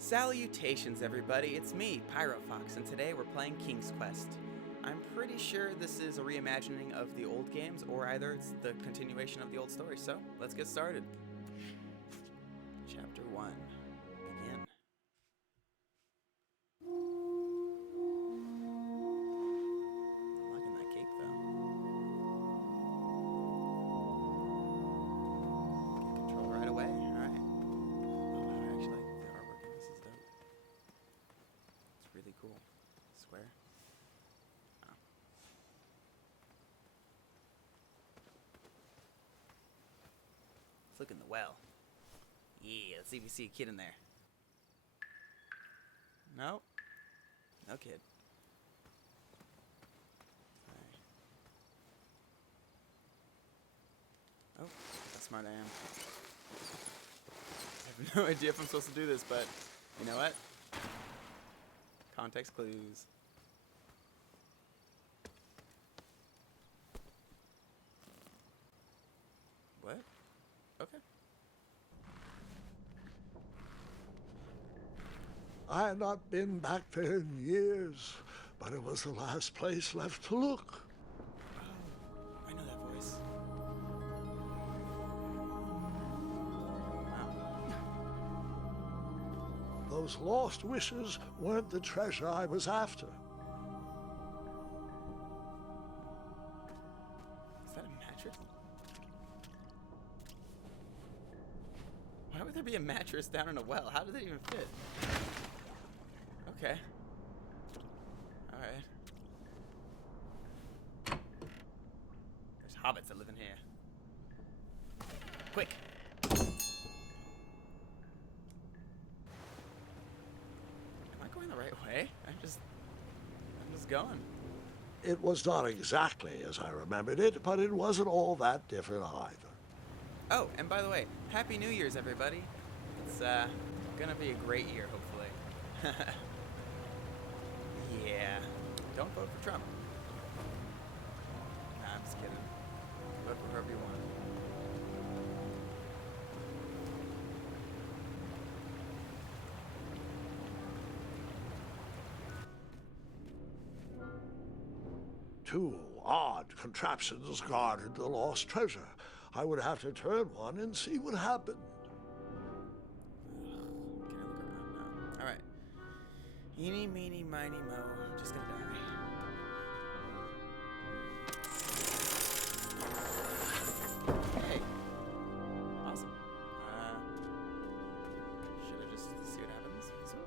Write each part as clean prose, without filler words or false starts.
Salutations everybody, it's me, Pyrofox, and today we're playing King's Quest. I'm pretty sure this is a reimagining of the old games, or either it's the continuation of the old story, so let's get started. Chapter 1. Begin. Not liking that cape though. Get control right away, alright. Oh, I actually like the artwork in this, is dope. It's really cool. Square. Oh. Let's look in the well. Yeah, let's see if we see a kid in there. Nope. No kid. Alright. Oh, how smart I am. I have no idea if I'm supposed to do this, but you know what? Context clues. What? Okay. I had not been back there in years, but it was the last place left to look. I know that voice. Wow. Those lost wishes weren't the treasure I was after. Is that a mattress? Why would there be a mattress down in a well? How did it even fit? Okay. Alright. There's hobbits that live in here. Quick! Am I going the right way? I'm just going. It was not exactly as I remembered it, but it wasn't all that different either. Oh, and by the way, Happy New Year's, everybody. It's gonna be a great year, hopefully. Yeah. Don't vote for Trump. Nah, I'm just kidding. Vote for whoever you want. Two odd contraptions guarded the lost treasure. I would have to turn one and see what happened. Can I look around now? Alright. Eeny, meeny, miny, mo. I'm just gonna die. Hey. Awesome. Should I just see what happens? This one?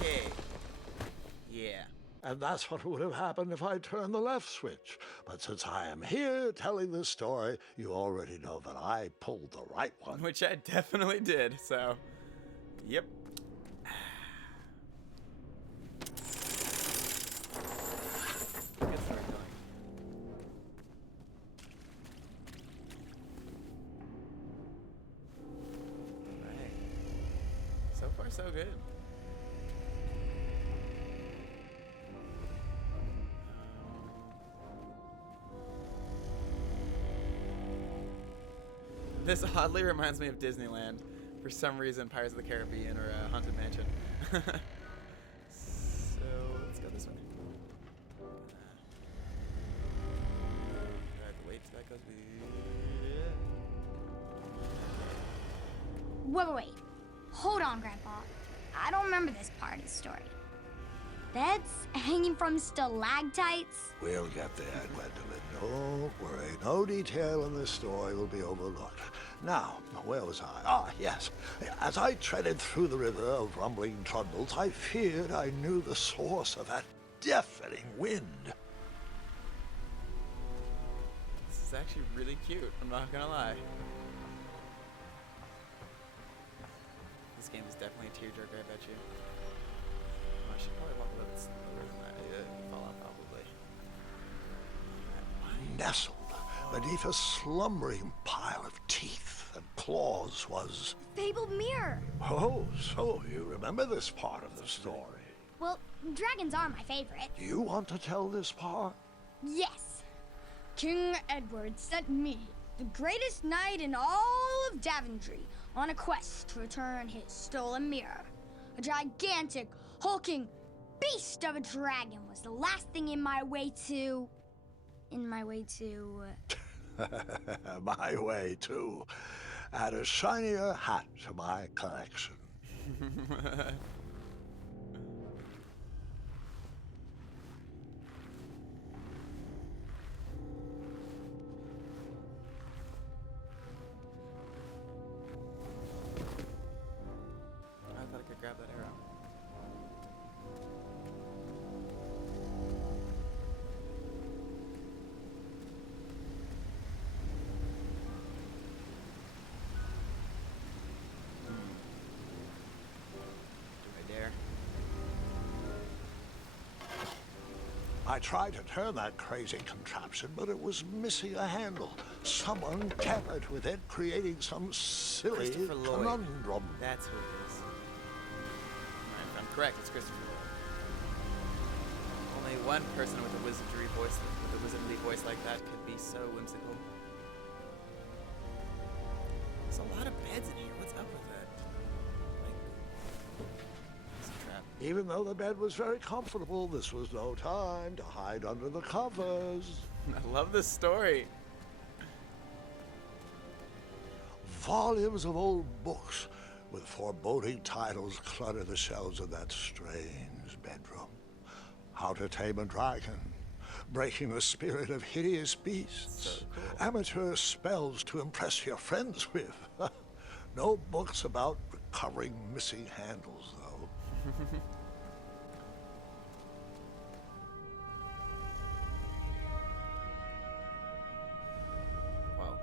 Okay. Yeah. And that's what would have happened if I turned the left switch. But since I am here telling this story, you already know that I pulled the right one. Which I definitely did, so... Yep. Good story telling. Alright. So far, so good. This oddly reminds me of Disneyland. For some reason, Pirates of the Caribbean or Haunted Mansion. So, let's go this way. I have to wait till that goes. Wait. Hold on, Grandpa. I don't remember this part of the story. Beds hanging from stalactites? We'll get there, Gwendolyn. Don't worry. No detail in this story will be overlooked. Now, where was I? Ah, yes. As I treaded through the river of rumbling trundles, I feared I knew the source of that deafening wind. This is actually really cute, I'm not gonna lie. This game is definitely a tearjerker, I bet you. I should probably walk a little bit slower than that. Yeah, fall out probably. Nestled beneath a slumbering pile of teeth and claws was... Fabled mirror. Oh, so you remember this part of the story. Well, dragons are my favorite. You want to tell this part? Yes. King Edward sent me, the greatest knight in all of Daventry, on a quest to return his stolen mirror. A gigantic, hulking beast of a dragon was the last thing in my way to... My way, too. Add a shinier hat to my collection. I thought I could grab that arrow. Do I dare? I tried to turn that crazy contraption, but it was missing a handle. Someone tampered with it, creating some silly Christopher Lloyd. conundrum. That's who it is. If I'm correct, it's Christopher Lloyd. Only one person with a wizardry voice, like that could be so whimsical. There's a lot of beds in here. What's up with that? Like, it's a trap. Even though the bed was very comfortable, this was no time to hide under the covers. I love this story. Volumes of old books with foreboding titles clutter the shelves of that strange bedroom. How to Tame a Dragon, Breaking the Spirit of Hideous Beasts, So cool. Amateur Spells to Impress Your Friends with. No books about recovering missing handles, though. Well,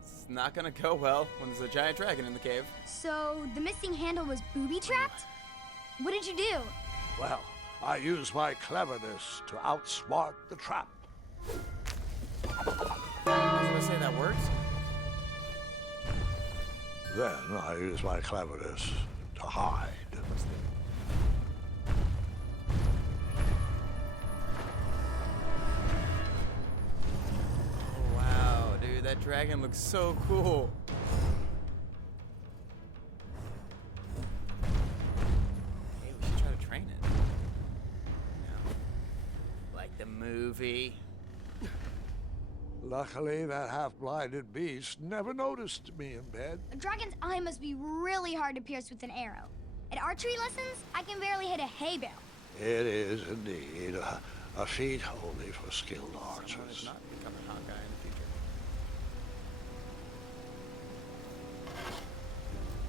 it's not gonna go well when there's a giant dragon in the cave. So, the missing handle was booby-trapped? What did you do? Well, I used my cleverness to outsmart the trap. I was gonna say that works. Then I used my cleverness to hide. Oh, wow, dude, that dragon looks so cool. Hey, we should try to train it. No. Like the movie. Luckily, that half-blinded beast never noticed me in bed. A dragon's eye must be really hard to pierce with an arrow. At archery lessons, I can barely hit a hay bale. It is indeed a feat only for skilled Someone is archers. not becoming Hawkeye in the future.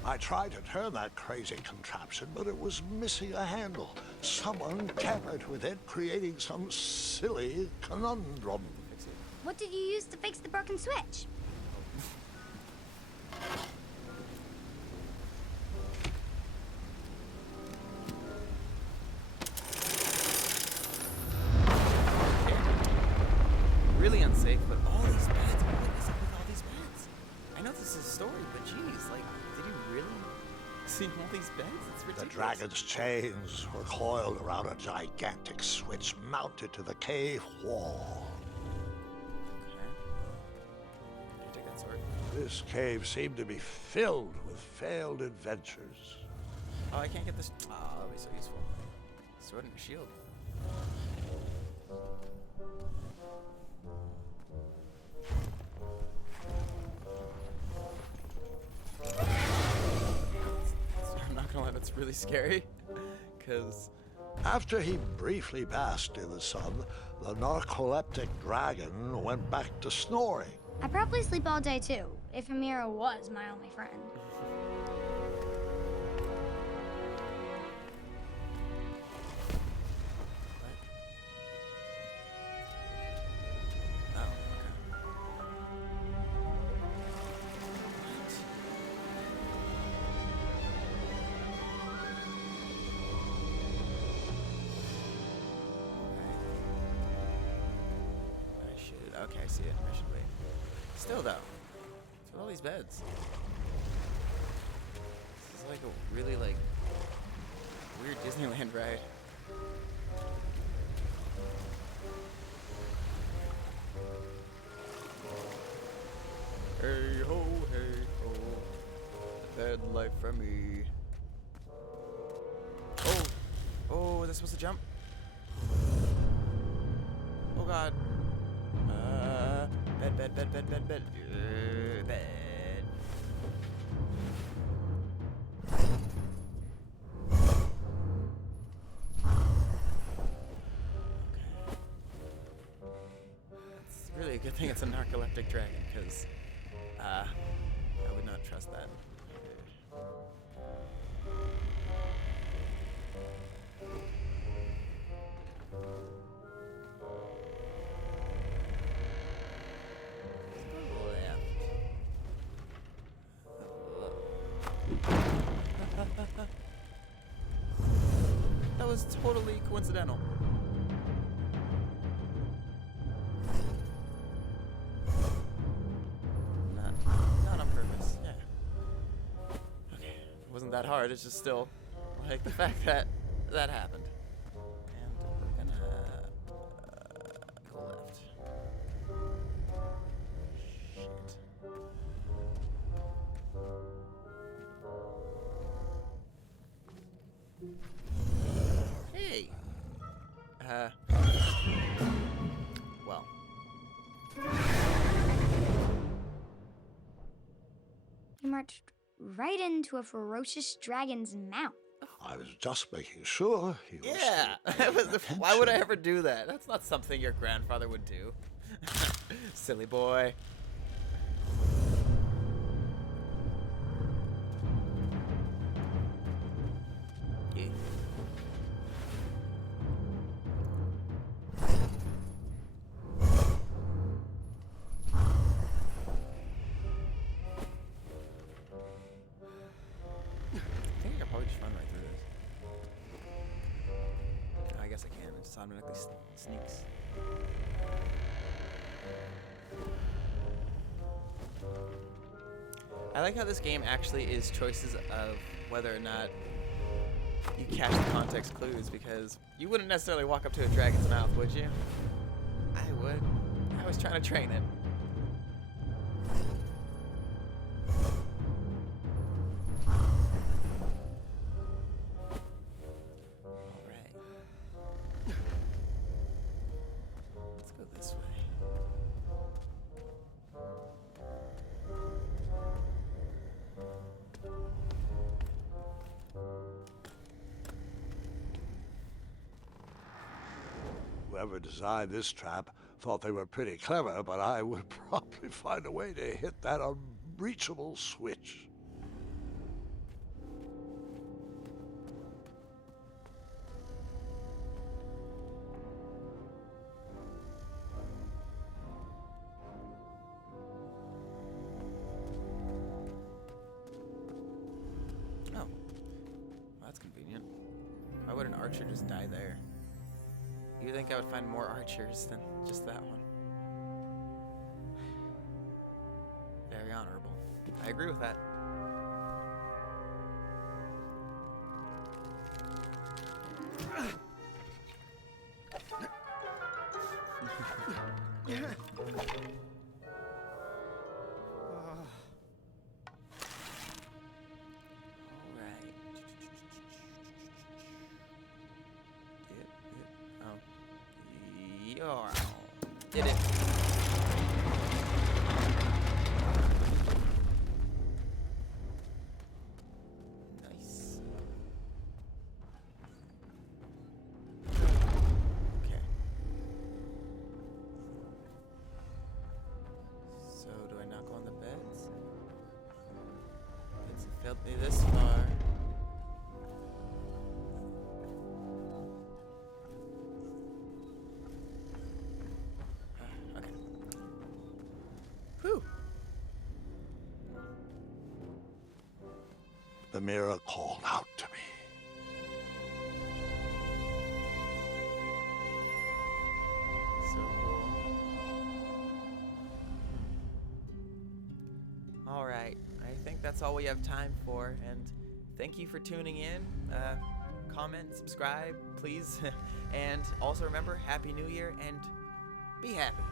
I tried to turn that crazy contraption, but it was missing a handle. Someone tampered with it, creating some silly conundrum. Fix it. What did you use to fix the broken switch? Really unsafe, but all these beds. What is up with all these beds? I know this is a story, but geez, like, did you really see all these beds? It's The ridiculous. dragon's chains were coiled around a gigantic switch mounted to the cave wall. Okay. Can you take that sword? This cave seemed to be filled with failed adventures. Oh, I can't get this. Oh, that'll be so useful. Sword and a shield. I'm not gonna lie, that's really scary. Because After he briefly basked in the sun, the narcoleptic dragon went back to snoring. I probably sleep all day too, if Amira was my only friend. Oh, okay. I should. Okay, I see it. I should wait. Still, though, what's with all these beds? This is like a really like weird Disneyland ride. Hey ho, hey ho. The dead life for me. Oh, was I supposed to jump? Oh god. Bed. Bed. It's really a good thing it's a narcoleptic dragon, because I would not trust that. That was totally coincidental. Not on purpose. Yeah. Okay. It wasn't that hard. It's just still like the fact that that happened. And we're gonna go left. Shit. Hey. Well. You marched right into a ferocious dragon's mouth. I was just making sure he was... Yeah. Why would I ever do that? That's not something your grandfather would do. Silly boy. Yeah. I think I can probably just run right through this. I guess I can. It just automatically sneaks. I like how this game actually is choices of whether or not you catch the context clues, because you wouldn't necessarily walk up to a dragon's mouth, would you? I would. I was trying to train it. Alright. Let's go this way. Whoever designed this trap thought they were pretty clever, but I would probably find a way to hit that unreachable switch. Oh. Well, that's convenient. Why would an archer just die there? You would think I would find more archers than just that one. Very honorable. I agree with that. Did it. Nice. Okay. So do I knock on the beds? It's failed me this far. The mirror called out to me. So cool. All right, I think that's all we have time for, and thank you for tuning in. Comment, subscribe, please, and also remember, Happy New Year, and be happy.